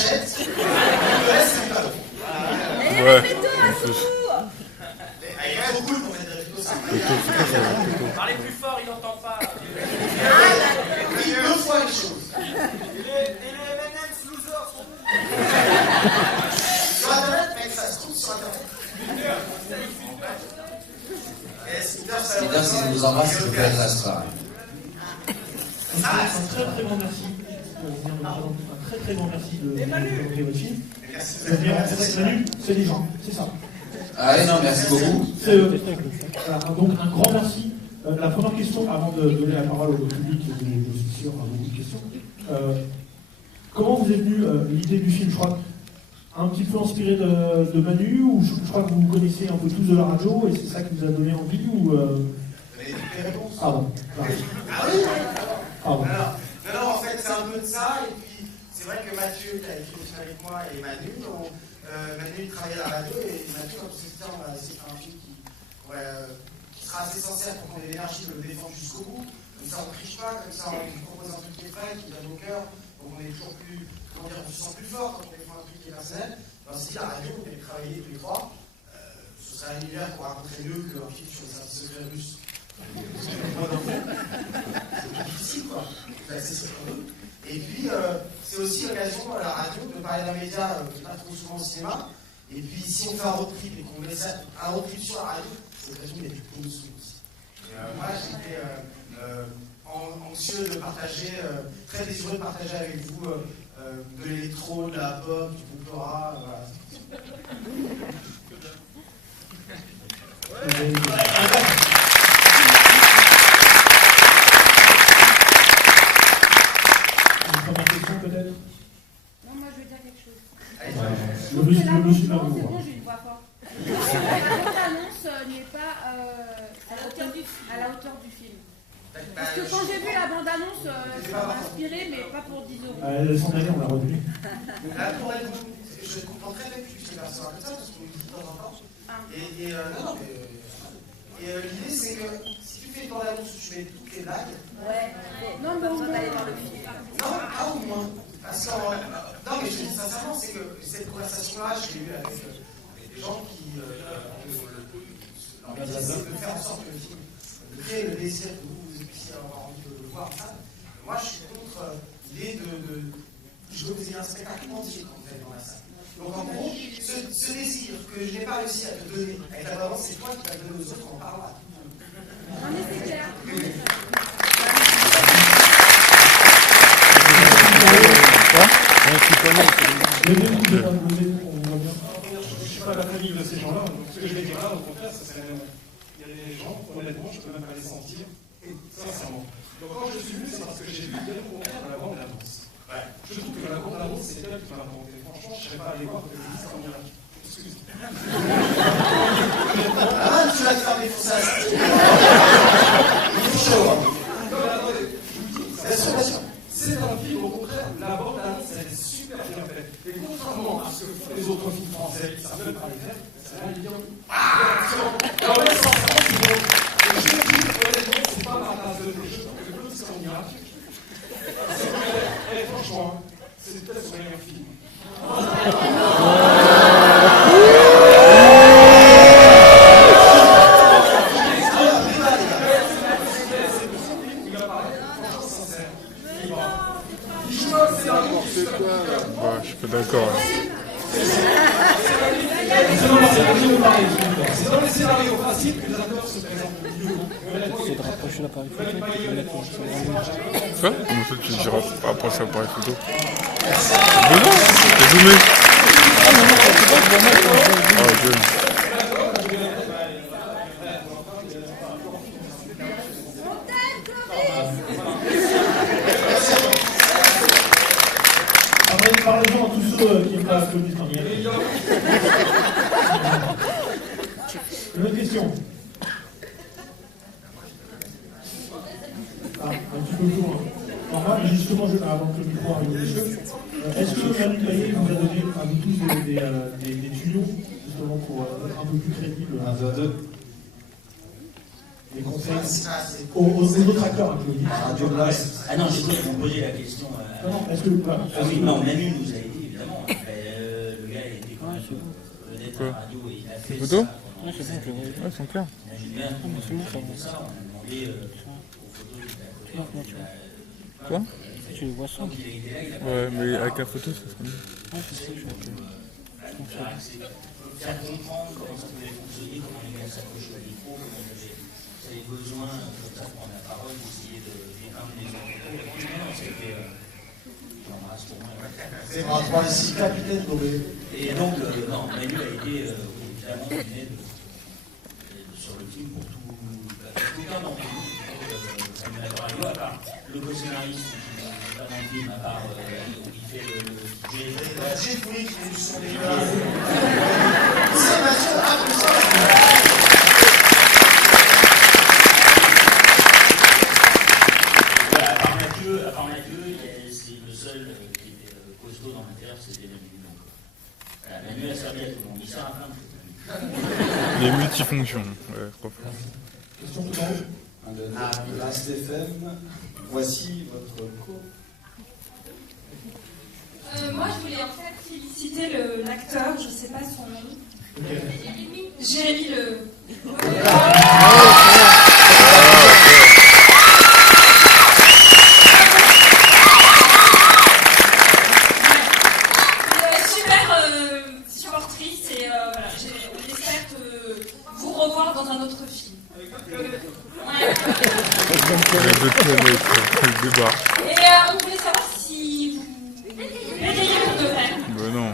achète, le reste c'est un cadeau. Ouais. Il est trop cool pour mettre des photos, ça. Parlez plus fort, il n'entend pas. Il deux fois les choses. Et les M&M's losers sont... Sur Internet, mec, ça se trouve sur Internet. Snickers, si vous embrasse, ça peut être astral. Un très très grand merci. Un très très grand merci de présenter votre film. Manu, c'est les gens, c'est ça. Allez, non, merci beaucoup. Donc un grand merci. La première question, avant de donner la parole au public, je suis sûr à beaucoup de questions. Comment vous est venue l'idée du film? Je crois un petit peu inspiré de Manu, ou je crois que vous connaissez un peu tous de la radio et c'est ça qui vous a donné envie, ou Pardon. Ah oui. Pardon. Alors, en fait, c'est un peu de ça, et puis c'est vrai que Mathieu, qui a écrit le film avec moi, et Manu, Manu travaillait à la radio, et Mathieu, comme c'est ça, on va essayer de faire un film qui sera assez sincère pour qu'on ait l'énergie de le défendre jusqu'au bout. Comme ça, on ne triche pas, comme ça, on propose un truc qui est vrai, qui vient au cœur, donc on est toujours plus, comment dire, on se sent plus fort quand on défend un truc qui est personnel. Alors, si la radio, on avait travaillé tous les trois, ce serait un univers qu'on raconterait mieux qu'un film sur les services secrets russes. C'est difficile, quoi. C'est accessible pour nous. Et puis, c'est aussi l'occasion à la radio de parler d'un média qui n'est pas trop souvent au cinéma. Et puis, si on fait un road trip et qu'on met ça, un road trip sur la radio, c'est l'occasion d'être du bon dessous aussi. Moi, j'étais anxieux de partager, très désireux de partager avec vous de l'électro, de la pop, du opéra, voilà. Peut-être. Non, moi je veux dire quelque chose. Le monsieur c'est bon, Lamour. j'ai une voix forte. La bande-annonce n'est pas à la hauteur du film. Parce que quand j'ai vu la bande-annonce, ça m'a inspiré, mais pas pour 10 euros. Son année, on l'a retenu. Là, pour elle, je comprends très bien que tu puisses les personnes comme ça, parce qu'on me dit de temps en temps. Et l'idée, c'est que si tu fais une bande-annonce où tu mets toutes les blagues. Ouais. Non, mais on va aller voir le film. Non, pas au moins. Parce que, non, mais je te dis sincèrement, c'est que cette conversation-là, je l'ai eue avec des gens qui leur métier, c'est de faire en sorte que le film, de créer le désir que vous puissiez avoir envie de le voir. Ça. Moi, je suis contre l'idée de. Je veux que vous ayez un spectacle entier quand vous allez dans la salle. Donc, en gros, ce désir que je n'ai pas réussi à te donner avec la bande, c'est toi qui vas le donner aux autres en parlant à tout le monde. Non, mais c'est clair. Je ne suis pas la famille de ces gens-là, donc ce que je vais dire là, au contraire, ça serait même. Il y a des gens, honnêtement, je ne peux même pas les sentir, sincèrement. Donc quand je suis venu, c'est parce que j'ai vu bien le contraire de la bande-annonce. Je trouve que la bande-annonce, c'est elle qui m'a raconté. Franchement, je ne serais pas allé voir que le ministre en Irak. Excuse-moi. Ah, tu vas te faire défoncer. Il est chaud, hein. C'est un film, au contraire, la bande-annonce, elle est super bien faite. Et contrairement à ce que font les autres films français, qui savent même pas les faire, ça va bien. Alors, là, sincèrement, c'est bon. Et je dis, honnêtement, c'est pas ma tasse de thé. Je trouve que le ministre en Irak, franchement, c'est peut-être son meilleur film. Je suis pas d'accord. C'est dans les scénarios principes que les acteurs se présentent mieux. C'est de rapprocher l'appareil photo. Quoi? Comment ça tu diras rapprocher l'appareil photo? Mais non, c'est zoomé. Ah non, c'est pas, je vois mal quand je vois. Ah, ok. Parlez-en à tous ceux qui n'aiment pas applaudir quand il y a. Une autre question. Un petit peu plus loin. Alors moi, justement, avant que le micro arrive au jeu, est-ce que Manu Caillé vous a donné à vous tous des tuyaux, justement, pour être un peu plus crédible? Des conseils aux autres acteurs, je veux dire. Ah non, j'ai cru que vous posiez la question. Non, est-ce que. Ah oui, non, Manu nous a aidé, bien évidemment. Le gars, il était quand même vedette à la radio et il a fait Photos? ça. Ouais, c'est bon, je le vois. Ouais, ils sont clairs. Imagine bien, mais c'est bon, ça va. ça, on a demandé aux photos qui étaient à côté. Comment tu vois? Quoi? Tu les vois sans. Donc il était là, il a pas Ouais, mais avec la photo, ça serait mieux. Ouais, c'est ça, je suis ok. faire comprendre comment ça pouvait fonctionner, comment les gars s'accrochaient au micro, comment ils avaient besoin, comme ça, de prendre la parole, d'essayer de dépeindre les autres. Non, c'était j'embrasse pour moi. C'est par rapport à ici, capitaine Gobet. Et donc, non, Manu a été évidemment une aide sur le film pour tout aucun d'entre nous. Samuel Adoradio, à part le co-scénariste qui n'est pas dans le film, à part qui fait le DJ. Oui, qui sont des gars. C'est ma soeur, ah, tout ça. À part Mathieu, c'est le seul qui était costaud dans l'intérieur, c'était Manu. Donc, Manu a servi à tout le monde. Il sert à plein de choses. Il est multifonction. Ouais, trop fort. Question tout en haut. Last FM, voici votre cours. Moi, je voulais en fait féliciter l'acteur, je ne sais pas son nom. Jérémy Le. Super supportrice et voilà, j'espère vous revoir dans un autre film. Ouais. Le débat. Et on voulait savoir si vous bégayez pour de vrai. Ben non.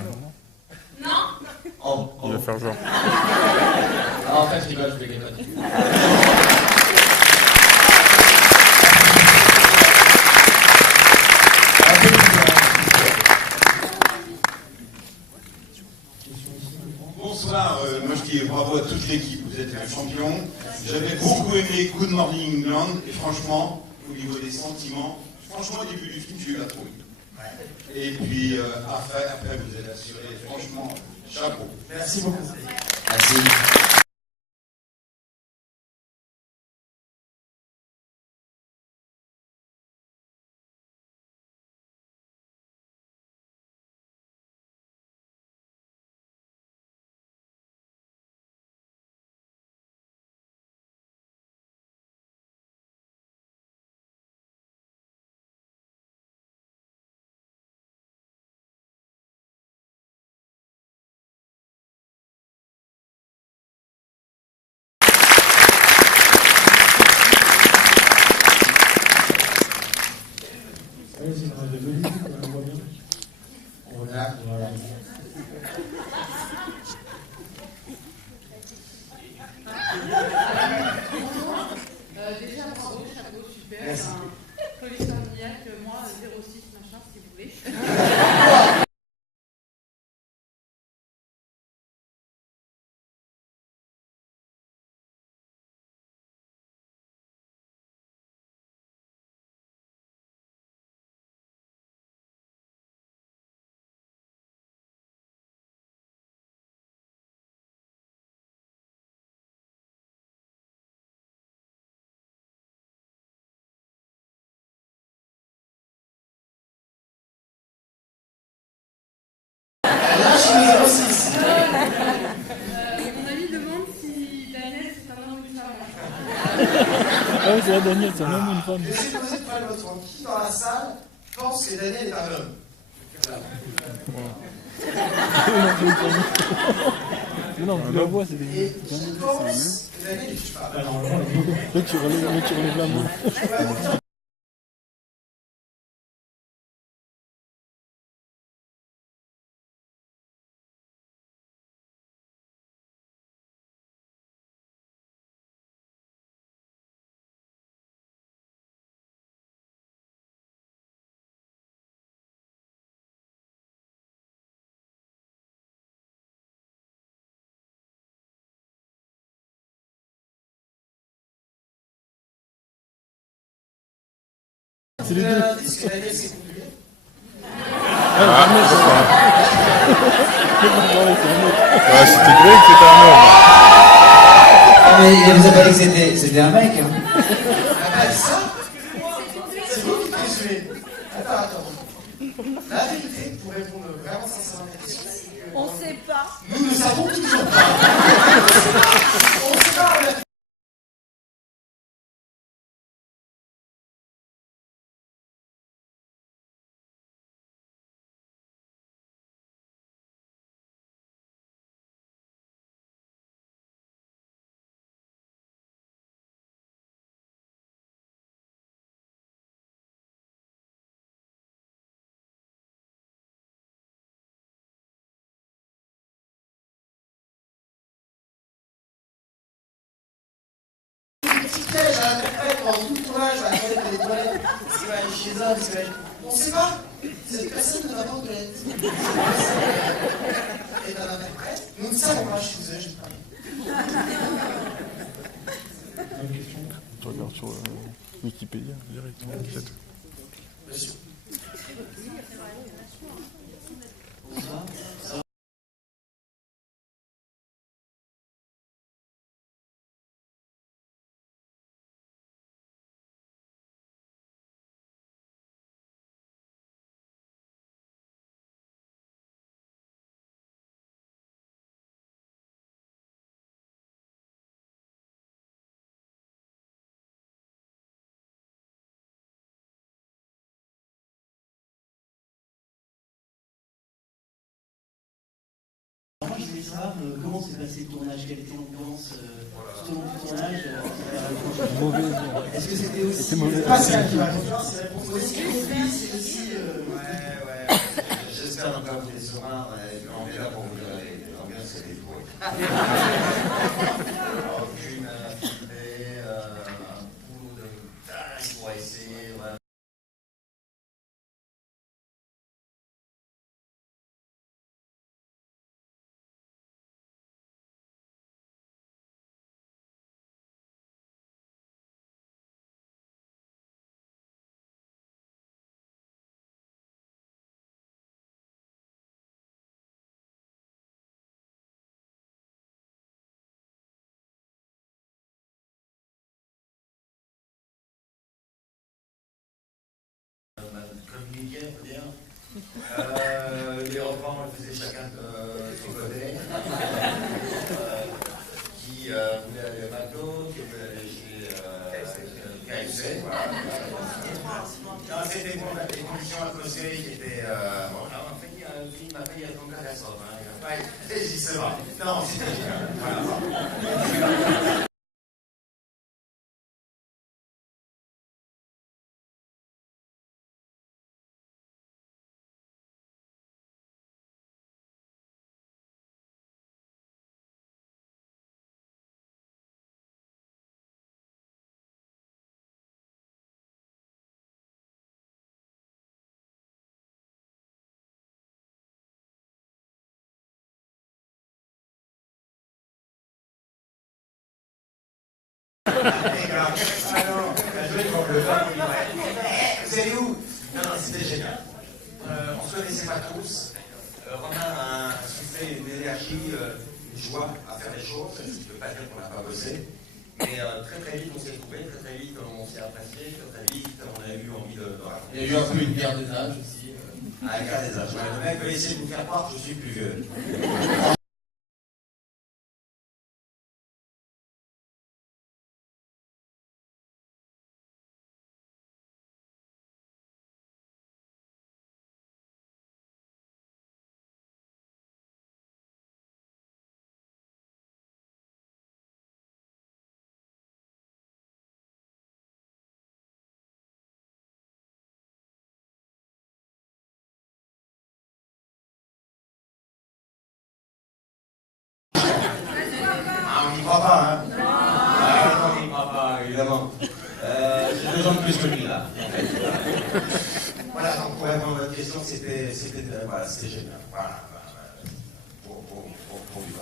Non? Il va faire genre. Ah, en fait, je rigole, je bégaye pas du tout. Bonsoir, moi je dis bravo à toute l'équipe, vous êtes les champions. J'avais beaucoup aimé Good Morning England et franchement, au niveau des sentiments, franchement au début du film j'ai eu la trouille. Et puis après vous êtes assuré, franchement, chapeau. Merci beaucoup. Merci. Oui, c'est quand même devenu, on voit bien. Voilà. Déjà, bravo, chapeau, super. Police cardiaque, moi, 06, machin, si vous voulez. Mon ami demande si Daniel c'est un homme ou une femme. Ah oui, c'est la Daniel, c'est un homme ou une femme? J'ai posé une fois l'autre. Qui dans la salle pense que Daniel est un homme? Non, tu la vois, c'est des. Et qui pense que Daniel est une femme? Là, tu relèves la main. C'est les deux. Est-ce que Daniel s'est conclu? Ah, c'était Greg, c'était un homme. Mais il vous a pas dit que c'était un mec. Ah, ça? C'est vous qui présumez. Attends. La vérité, pour répondre vraiment sincèrement à la question, c'est que On sait pas. nous ne savons toujours pas. On sait pas. Petit piège à l'interprète pendant tout le tournage, à la toilette des toilettes, est-ce qu'il va aller chez eux, est-ce qu'il va aller... On ne sait pas. Cette personne ne va pas aux toilettes. Et un interprète, nous ne savons pas chez eux, je dis pas. Tu regardes sur Wikipédia directement, peut-être. Monsieur. Moi, je voulais savoir comment s'est passé le tournage, quelle était l'ambiance tout au long du tournage. Est-ce que c'était aussi. C'était mauvais. Pascal qui va répondre, c'est la réponse aussi. C'est aussi. Ouais. J'espère ne pas vous décevoir. On est là pour vous dire l'ambiance, c'est des fouets. Aucune idée, un boulot de dingue pour essayer. Voilà. Communiquer, on peut dire. Les repas, on le faisait chacun de son côté. Qui voulait aller au McDo, qui voulait aller chez KFC. Voilà. Non, c'était pour les conditions atmosphériques qui étaient. Bon, là, en fait, il y a un film après, il y a ton catastrophe. Il n'y a pas j'y sais pas. Non, c'était génial. Voilà. Alors, joué pour le vin, vous allez où? Non, c'était génial. On ne se connaissait pas tous. Romain a soufflé une énergie, une joie à faire des choses. Ce qui ne veut pas dire qu'on n'a pas bossé. Mais très vite, on s'est trouvés, très vite, on s'est apprécié, très vite, on a eu envie de raconter. Il y a eu un peu une guerre des âges aussi. Ah, une guerre des âges. Le mec veut essayer de nous faire croire que je suis plus vieux. On n'y croit pas, hein? On n'y croit pas, évidemment. J'ai 2 ans de plus que lui, là. Voilà, donc pour répondre à votre question, c'était génial. Voilà, pour lui,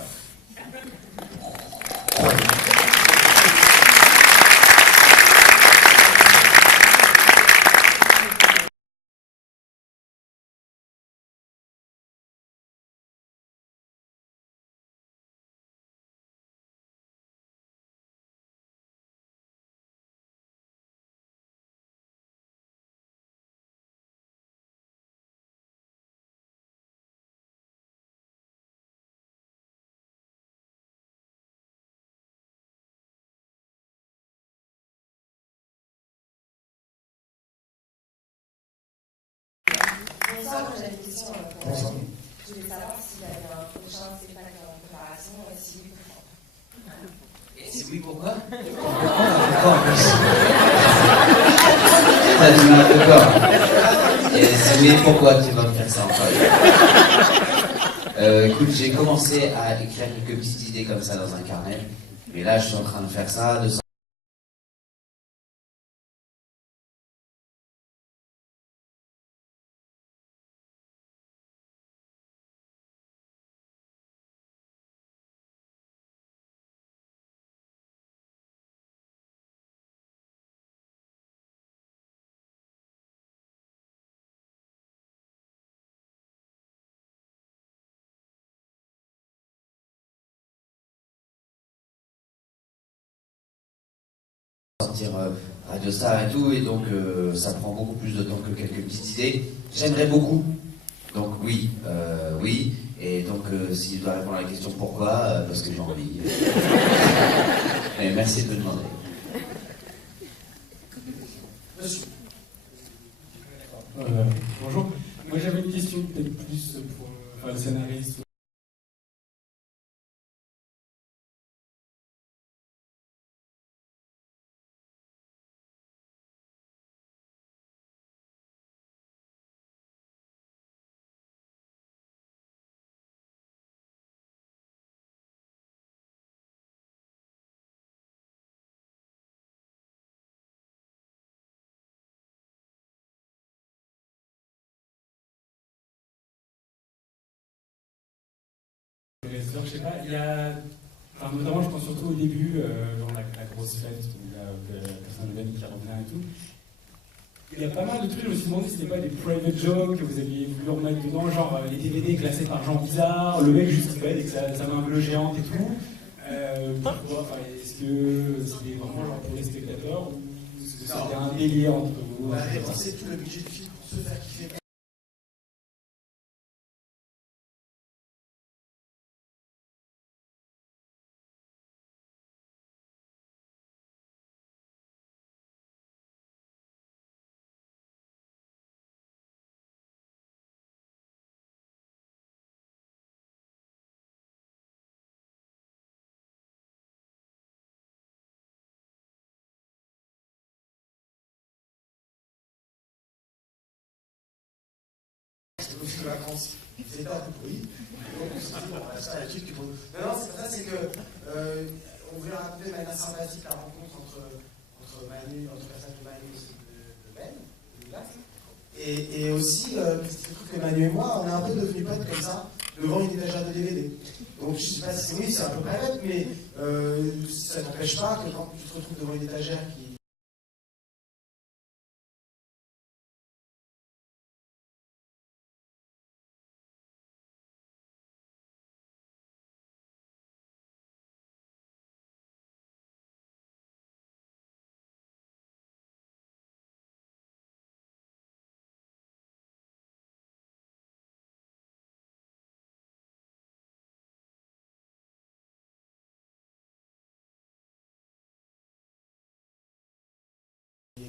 Bonsoir, j'ai une question pour Manu. Je voulais savoir s'il y avait un prochain spectacle en préparation, et si oui, pourquoi. Et si oui, pourquoi? T'as du mal de corps. Et si oui, pourquoi tu vas me faire ça encore? Écoute, j'ai commencé à écrire quelques petites idées comme ça dans un carnet. Mais là, je suis en train de faire ça, de sortir Radio Star et tout, et donc ça prend beaucoup plus de temps que quelques petites idées. J'aimerais beaucoup, donc oui, oui, et donc si je dois répondre à la question pourquoi, parce que j'ai envie. Mais merci de me demander. Monsieur. Bonjour, moi j'avais une question peut-être plus pour le scénariste. Je sais pas, il y a. Enfin, notamment, je pense surtout au début, dans la grosse fête où la personne de qui revenait et tout. Il y a pas mal de trucs, je me suis demandé si c'était pas des private jokes que vous aviez voulu remettre dedans, genre les DVD classés par gens bizarres, le mec juste qui fait que ça met un bleu géante et tout. Pourquoi? Enfin, est-ce que c'était vraiment genre pour les spectateurs ou est-ce que c'était un délire entre vous? On a dépensé tout le budget du film pour se faire kiffer. Au film de vacances, il faisait peur du bruit. Donc on s'est dit, bon, on va se faire la truc. Non, c'est pas ça, c'est que on voulait raconter de manière sympathique la rencontre entre Manu, entre la femme de Manu et de Ben, de Douglas. Et aussi, je trouve que Manu et moi, on est un peu devenus potes comme ça, devant une étagère de DVD. Donc je sais pas si oui, c'est un peu private, mais ça n'empêche pas que quand tu te retrouves devant une étagère qui est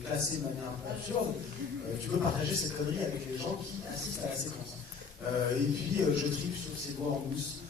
classé de manière un peu absurde, tu peux partager cette connerie avec les gens qui assistent à la séquence. Et puis, je tripe sur ces doigts en mousse.